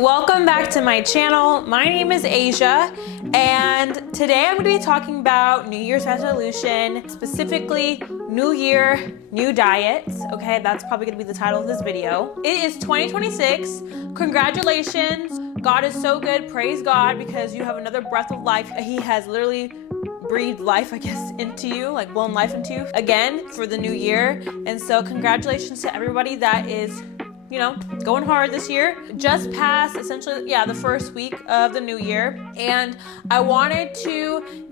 Welcome back to my channel. My name is Ashia, and today I'm going to be talking about New Year's resolution, specifically New Year, new diets. Okay, that's probably going to be the title of this video. It is 2026. Congratulations. God is so good. Praise God because you have another breath of life. He has literally breathed life, I guess, into you, like blown life into you again for the new year. And so congratulations to everybody that is going hard this year. Just passed essentially, the first week of the new year. And I wanted to,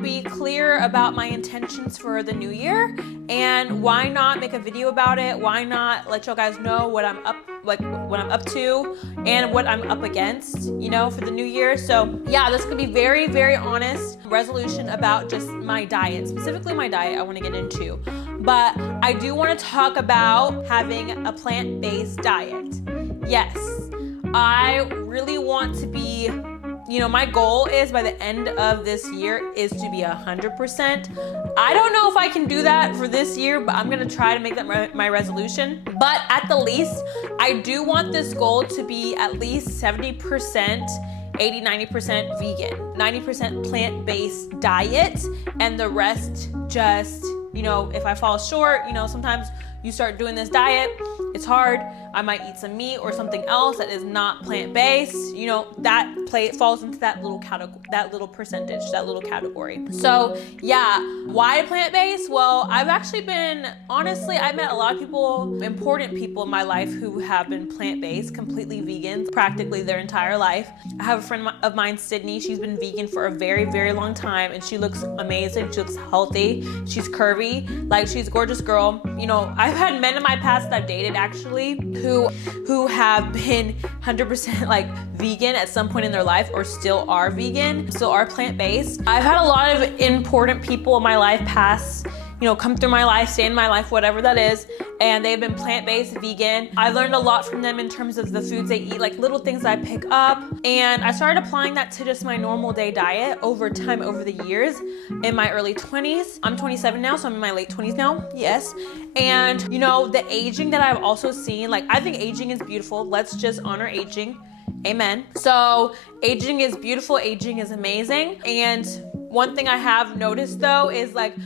be clear about my intentions for the new year and why not make a video about it? Why not let y'all guys know what I'm up to and what I'm up against, for the new year. So yeah, this could be very, very honest resolution about just my diet, specifically my diet I want to get into. But I do want to talk about having a plant-based diet. Yes, I really want to be, my goal is by the end of this year is to be 100%. I don't know if I can do that for this year, but I'm going to try to make that my resolution. But at the least, I do want this goal to be at least 70%, 80-90% vegan, 90% plant-based diet, and the rest just, if I fall short, sometimes you start doing this diet, it's hard. I might eat some meat or something else that is not plant-based. That falls into that little category, that little percentage, that little category. So yeah, why plant-based? Well, I've actually I met a lot of people, important people in my life who have been plant-based, completely vegan, practically their entire life. I have a friend of mine, Sydney. She's been vegan for a very, very long time, and she looks amazing. She looks healthy. She's curvy. Like, she's a gorgeous girl. I've had men in my past that I've dated actually who have been 100% like vegan at some point in their life, or still are vegan, still are plant-based. I've had a lot of important people in my life pass, come through my life, stay in my life, whatever that is, and they've been plant-based, vegan. I learned a lot from them in terms of the foods they eat, like little things I pick up, and I started applying that to just my normal day diet over time, over the years, in my early 20s. I'm 27 now, so I'm in my late 20s now, yes. And the aging that I've also seen, like, I think aging is beautiful. Let's just honor aging. Amen. So aging is beautiful, aging is amazing. And one thing I have noticed though is like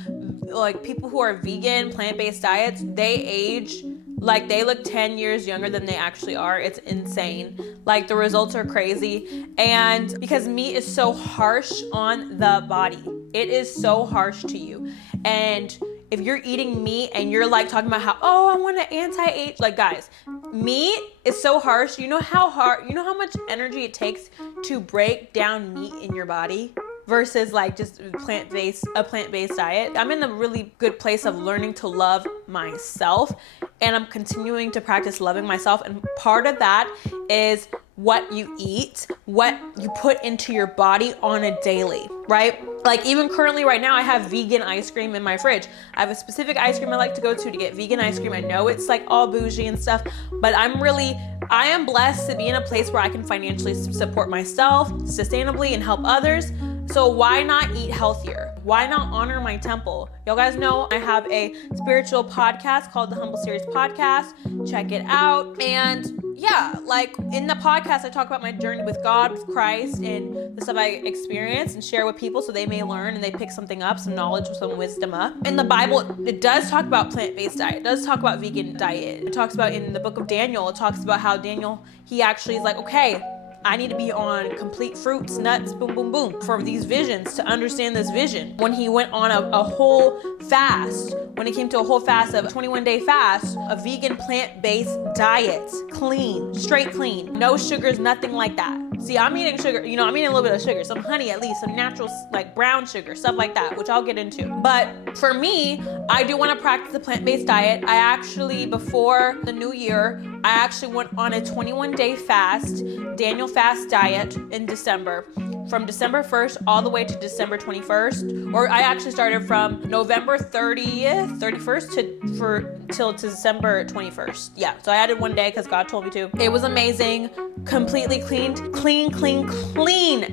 people who are vegan, plant-based diets, they age like they look 10 years younger than they actually are. It's insane. Like, the results are crazy. And because meat is so harsh on the body, it is so harsh to you. And if you're eating meat and you're like talking about how, I want to anti-age, like, guys, meat is so harsh. You know how much energy it takes to break down meat in your body versus like just a plant-based diet. I'm in a really good place of learning to love myself, and I'm continuing to practice loving myself. And part of that is what you eat, what you put into your body on a daily, right? Like, even currently right now, I have vegan ice cream in my fridge. I have a specific ice cream I like to go to get vegan ice cream. I know it's like all bougie and stuff, but I am blessed to be in a place where I can financially support myself sustainably and help others. So why not eat healthier? Why not honor my temple? Y'all guys know I have a spiritual podcast called the Humble Series Podcast. Check it out. And yeah, like, in the podcast, I talk about my journey with God, with Christ, and the stuff I experience and share with people so they may learn and they pick something up, some knowledge, some wisdom up. In the Bible, it does talk about plant-based diet. It does talk about vegan diet. It talks about, in the book of Daniel, it talks about how Daniel, he actually is like, okay, I need to be on complete fruits, nuts, boom, boom, boom, for these visions, to understand this vision. When he went on a whole fast, when it came to a whole fast of a 21-day fast, a vegan plant-based diet, clean, straight clean, no sugars, nothing like that. See, I'm eating sugar, I'm eating a little bit of sugar, some honey at least, some natural, like, brown sugar, stuff like that, which I'll get into. But for me, I do want to practice a plant-based diet. I actually, before the new year, I actually went on a 21-day fast, Daniel fast diet in December. From December 1st all the way to December 21st, or I actually started from November 31st till December 21st. Yeah, so I added one day because God told me to. It was amazing, completely clean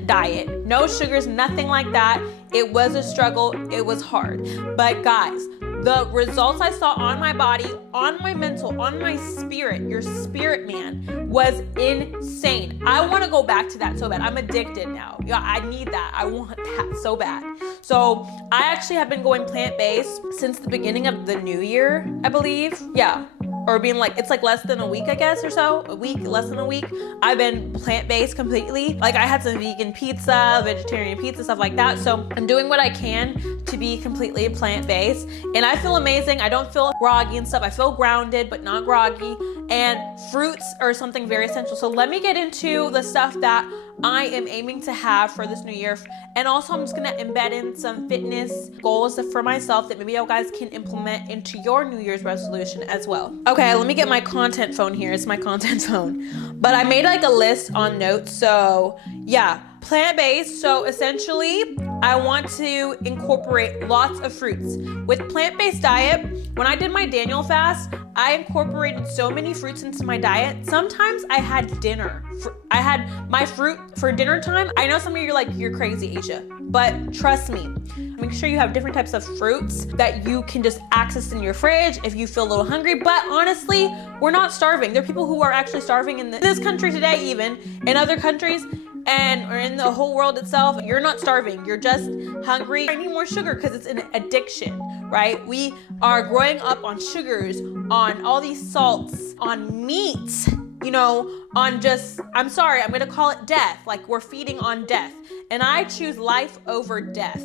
diet. No sugars, nothing like that. It was a struggle, it was hard. But guys, the results I saw on my body, on my mental, on my spirit, your spirit man, was insane. I want to go back to that so bad. I'm addicted now. Yeah, I need that. I want that so bad. So I actually have been going plant-based since the beginning of the new year, I believe. Yeah. Or being like, it's like less than a week, I guess, or so. A week, less than a week. I've been plant-based completely. Like I had some vegan pizza, vegetarian pizza, stuff like that. So I'm doing what I can to be completely plant-based. And I feel amazing. I don't feel groggy and stuff. I feel grounded, but not groggy. And fruits are something very essential. So let me get into the stuff that I am aiming to have for this new year. And also I'm just gonna embed in some fitness goals for myself that maybe you guys can implement into your New Year's resolution as well. Okay, let me get my content phone here. It's my content phone. But I made like a list on notes. So yeah, plant-based. So essentially, I want to incorporate lots of fruits. With plant-based diet, when I did my Daniel fast, I incorporated so many fruits into my diet. Sometimes I had dinner. I had my fruit for dinner time. I know some of you are like, you're crazy, Ashia, but trust me. Make sure you have different types of fruits that you can just access in your fridge if you feel a little hungry. But honestly, we're not starving. There are people who are actually starving in this country today, even in other countries, or in the whole world itself. You're not starving, you're just hungry. I need more sugar because it's an addiction, right? We are growing up on sugars, on all these salts, on meats, you know, on just, I'm sorry, I'm gonna call it death. Like we're feeding on death. And I choose life over death.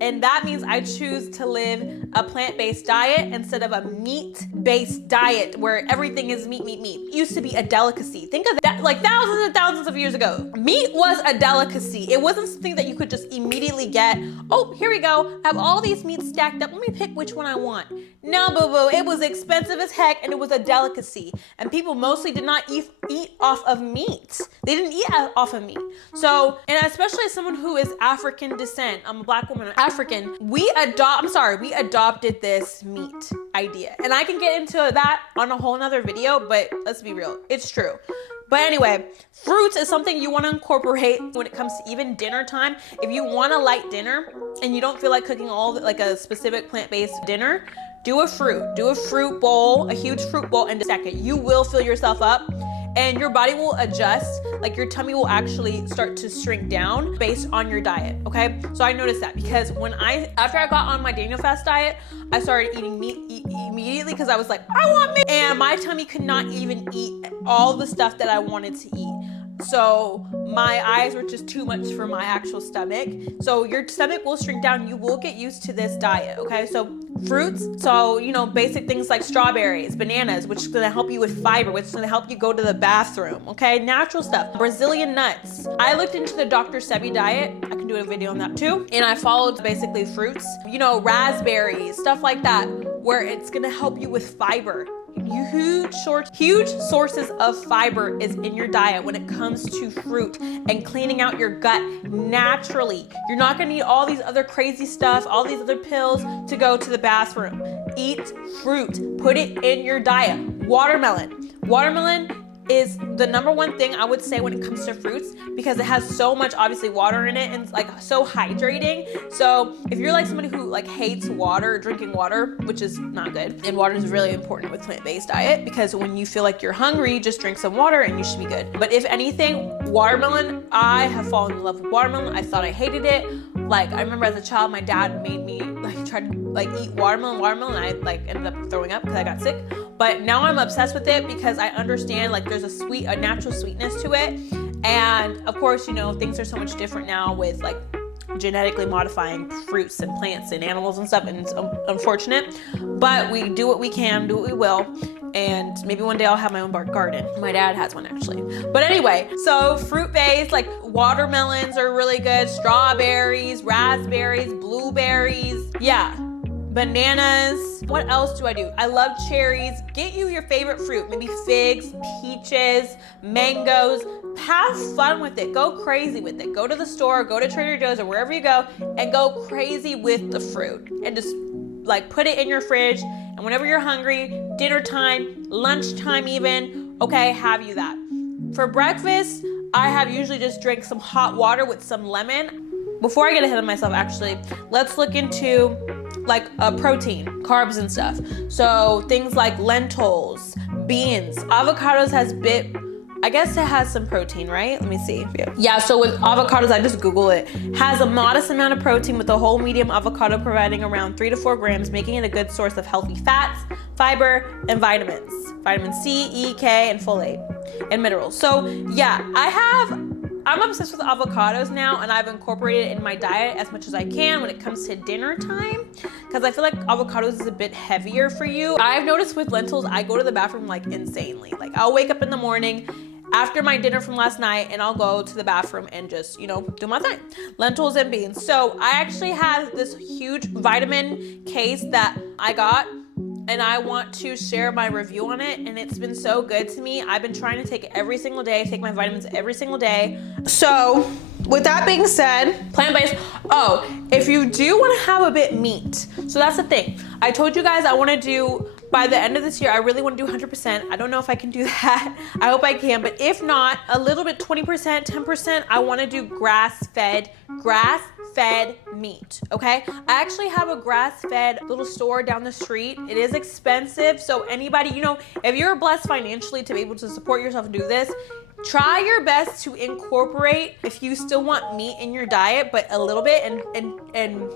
And that means I choose to live a plant-based diet instead of a meat-based diet where everything is meat, meat, meat. It used to be a delicacy. Think of that, like thousands and thousands of years ago. Meat was a delicacy. It wasn't something that you could just immediately get. Oh, here we go. I have all these meats stacked up. Let me pick which one I want. No, boo-boo. It was expensive as heck and it was a delicacy. And people mostly did not eat off of meat. They didn't eat off of meat. So, and especially as someone who is African descent, I'm a black woman, I'm African, we adopted this meat idea. And I can get into that on a whole nother video, but let's be real, it's true. But anyway, fruits is something you want to incorporate when it comes to even dinner time. If you want a light dinner and you don't feel like cooking like a specific plant-based dinner, do a fruit bowl, a huge fruit bowl, and a second, you will fill yourself up and your body will adjust. Like your tummy will actually start to shrink down based on your diet, okay? So I noticed that because after I got on my Daniel fast diet, I started eating meat immediately because I was like, I want meat. And my tummy could not even eat all the stuff that I wanted to eat. So my eyes were just too much for my actual stomach. So your stomach will shrink down. You will get used to this diet, okay? So fruits, so, you know, basic things like strawberries, bananas, which is gonna help you with fiber, which is gonna help you go to the bathroom, okay? Natural stuff. Brazilian nuts. I looked into the Dr. Sebi diet. I can do a video on that too. And I followed basically fruits, you know, raspberries, stuff like that, where it's gonna help you with fiber. Huge sources of fiber is in your diet when it comes to fruit and cleaning out your gut naturally. You're not gonna need all these other crazy stuff, all these other pills to go to the bathroom. Eat fruit, put it in your diet. Watermelon is the number one thing I would say when it comes to fruits because it has so much obviously water in it and it's like so hydrating. So if you're like somebody who like hates water, drinking water, which is not good, and water is really important with plant-based diet because when you feel like you're hungry, just drink some water and you should be good. But if anything, watermelon, I have fallen in love with watermelon. I thought I hated it. Like I remember as a child, my dad made me like try to like eat watermelon, and I like ended up throwing up because I got sick. But now I'm obsessed with it because I understand like there's a natural sweetness to it. And of course, you know, things are so much different now with like genetically modifying fruits and plants and animals and stuff, and it's unfortunate. But we do what we can, do what we will. And maybe one day I'll have my own garden. My dad has one actually. But anyway, so fruit-based, like watermelons are really good, strawberries, raspberries, blueberries, yeah. Bananas. What else do I do? I love cherries. Get you your favorite fruit. Maybe figs, peaches, mangoes. Have fun with it. Go crazy with it. Go to the store, go to Trader Joe's or wherever you go and go crazy with the fruit. And just like put it in your fridge. And whenever you're hungry, dinner time, lunchtime even, okay, have you that. For breakfast, I have usually just drink some hot water with some lemon. Before I get ahead of myself, actually, let's look into like protein, carbs and stuff. So things like lentils, beans, avocados I guess it has some protein, right? Let me see. Yeah, so with avocados, I just Google it. Has a modest amount of protein with a whole medium avocado providing around 3 to 4 grams, making it a good source of healthy fats, fiber, and vitamins. Vitamin C, E, K, and folate, and minerals. So yeah, I'm obsessed with avocados now, and I've incorporated it in my diet as much as I can when it comes to dinner time, because I feel like avocados is a bit heavier for you. I've noticed with lentils, I go to the bathroom like insanely. Like I'll wake up in the morning after my dinner from last night and I'll go to the bathroom and just, you know, do my thing. Lentils and beans. So I actually have this huge vitamin case that I got, and I want to share my review on it, and it's been so good to me. I've been trying to take it every single day, take my vitamins every single day. So with that being said, plant-based. Oh, if you do want to have a bit meat, so that's the thing. I told you guys I want to do, by the end of this year, I really want to do 100%. I don't know if I can do that. I hope I can, but if not, a little bit, 20%, 10%, I want to do grass-fed meat, okay? I actually have a grass-fed little store down the street. It is expensive, so anybody, you know, if you're blessed financially to be able to support yourself and do this, try your best to incorporate, if you still want meat in your diet, but a little bit, and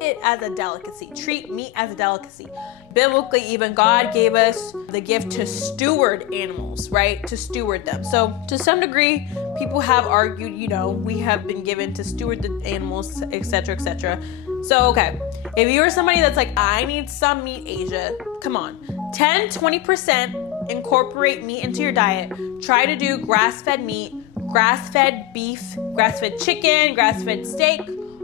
it as a delicacy. Treat meat as a delicacy. Biblically, even God gave us the gift to steward animals, right? To steward them. So to some degree, people have argued, you know, we have been given to steward the animals, etc., etc. So, okay, if you're somebody that's like, I need some meat, Asia, come on. 10, 20% incorporate meat into your diet. Try to do grass-fed meat, grass-fed beef, grass-fed chicken, grass-fed steak,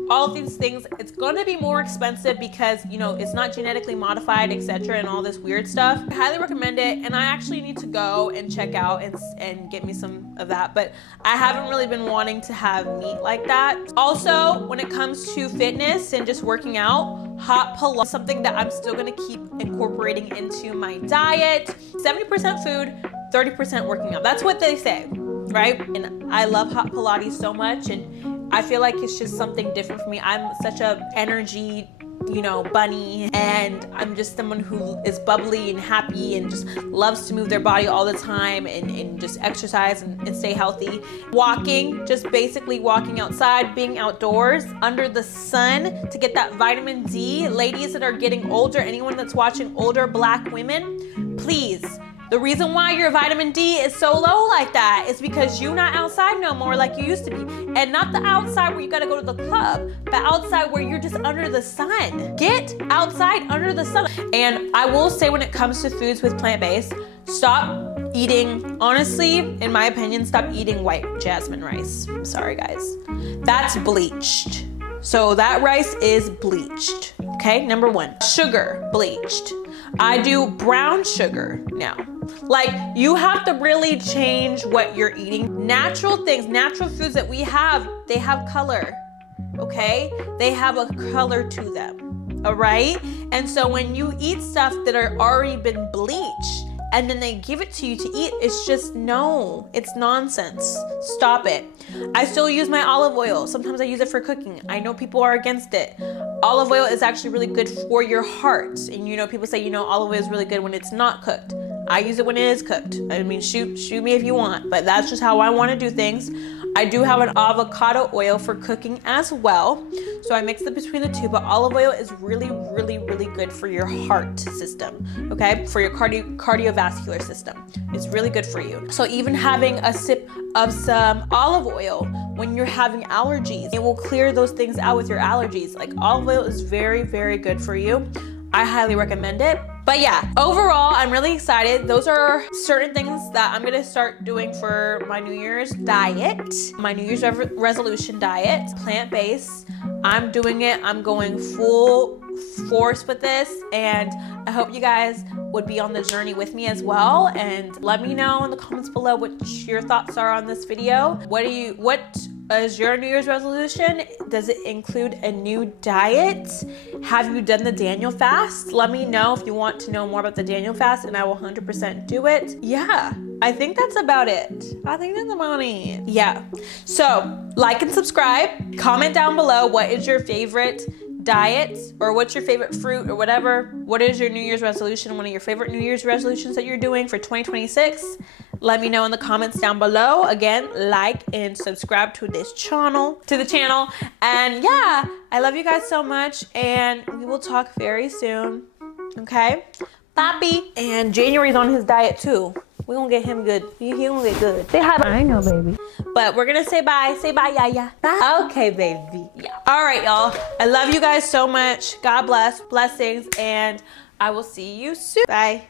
all of these things. It's going to be more expensive because, you know, it's not genetically modified, etc., and all this weird stuff. I highly recommend it, and I actually need to go and check out and get me some of that, but I haven't really been wanting to have meat like that. Also, when it comes to fitness and just working out, hot Pilates, something that I'm still going to keep incorporating into my diet. 70% food, 30% working out. That's what they say, right? And I love hot Pilates so much, and I feel like it's just something different for me. I'm such a energy, you know, bunny, and I'm just someone who is bubbly and happy and just loves to move their body all the time and just exercise and stay healthy. Walking, just basically walking outside, being outdoors under the sun to get that vitamin D. Ladies that are getting older, anyone that's watching older Black women, please. The reason why your vitamin D is so low like that is because you're not outside no more like you used to be. And not the outside where you gotta go to the club, but outside where you're just under the sun. Get outside under the sun. And I will say, when it comes to foods with plant-based, stop eating, honestly, in my opinion, stop eating white jasmine rice. I'm sorry, guys. That's bleached. So that rice is bleached, okay? Number one. Sugar, bleached. I do brown sugar now. Like, you have to really change what you're eating. Natural things, natural foods that we have, they have color, okay? They have a color to them, all right? And so when you eat stuff that are already been bleached and then they give it to you to eat, it's just, no, it's nonsense. Stop it. I still use my olive oil. Sometimes I use it for cooking. I know people are against it. Olive oil is actually really good for your heart. And you know, people say, you know, olive oil is really good when it's not cooked. I use it when it is cooked. I mean, shoot me if you want, but that's just how I want to do things. I do have an avocado oil for cooking as well. So I mix it between the two, but olive oil is really, really, really good for your heart system, okay? For your cardiovascular system. It's really good for you. So even having a sip of some olive oil when you're having allergies, it will clear those things out with your allergies. Like, olive oil is very, very good for you. I highly recommend it. But yeah, overall, I'm really excited. Those are certain things that I'm gonna start doing for my New Year's diet, my New Year's resolution diet, plant-based. I'm doing it. I'm going full force with this, and I hope you guys would be on the journey with me as well. And let me know in the comments below what your thoughts are on this video. What is your New Year's resolution? Does it include a new diet? Have you done the Daniel fast? Let me know if you want to know more about the Daniel fast, and I will 100% do it. Yeah, I think that's about it. Yeah, so like and subscribe. Comment down below, what is your favorite diet, or what's your favorite fruit or whatever. What is your New Year's resolution? One of your favorite New Year's resolutions that you're doing for 2026? Let me know in the comments down below. Again, like and subscribe to the channel. And yeah, I love you guys so much, and we will talk very soon. Okay? Papi. And January's on his diet too. We're gonna get him good. He gonna get good. Say hi. I know, baby. But we're gonna say bye. Say bye, Yaya. Bye. Okay, baby. Yeah. All right, y'all. I love you guys so much. God bless. Blessings. And I will see you soon. Bye.